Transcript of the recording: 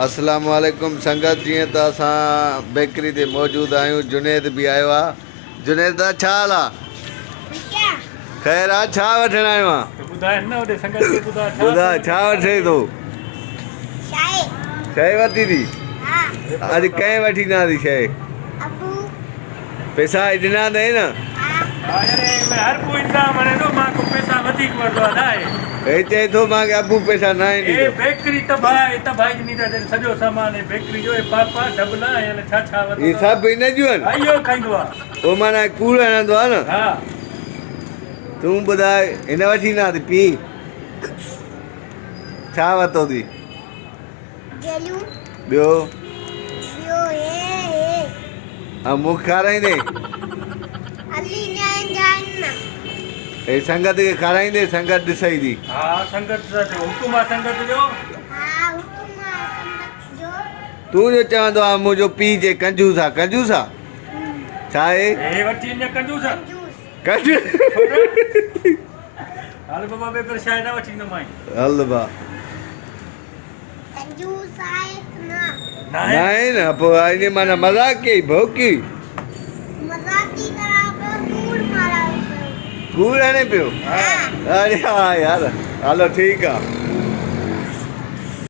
अस्सलाम वालेकुम संगत जी तो असां बेकरी ते मौजूद आहियूं। जुनेद भी आयो आहे। जुनेद छा हाल आहे? ख़ैर आहे? छा वठण आयो आहे? ॿुधा छा वठे थो? शइ वरिती थी? अॼु कंहिं वठी न थी शइ? पैसा ॾिना अथई न? हे चए थो मूंखे अबू पैसा न ॾिनो। इहे सभु हिन जूं आहिनि? पोइ माना कूड़ हणंदो आहे न? तूं ॿुधाए हिन वठी न थी पी? छा वरितो थी? ॿियो? मूंखे खाराईंदे? हे संगत खे खाराईंदे? संगत ॾिसई थी। तूं जो चवंदो आहे मुंहिंजो पीउ जे कंजूस आहे। कंजूस आहे छा आहे? हल बा नहीं ना पोइ माना मज़ाक कई भौकी कूड़ हणे पियो? अरे हाँ यार हलो ठीक है।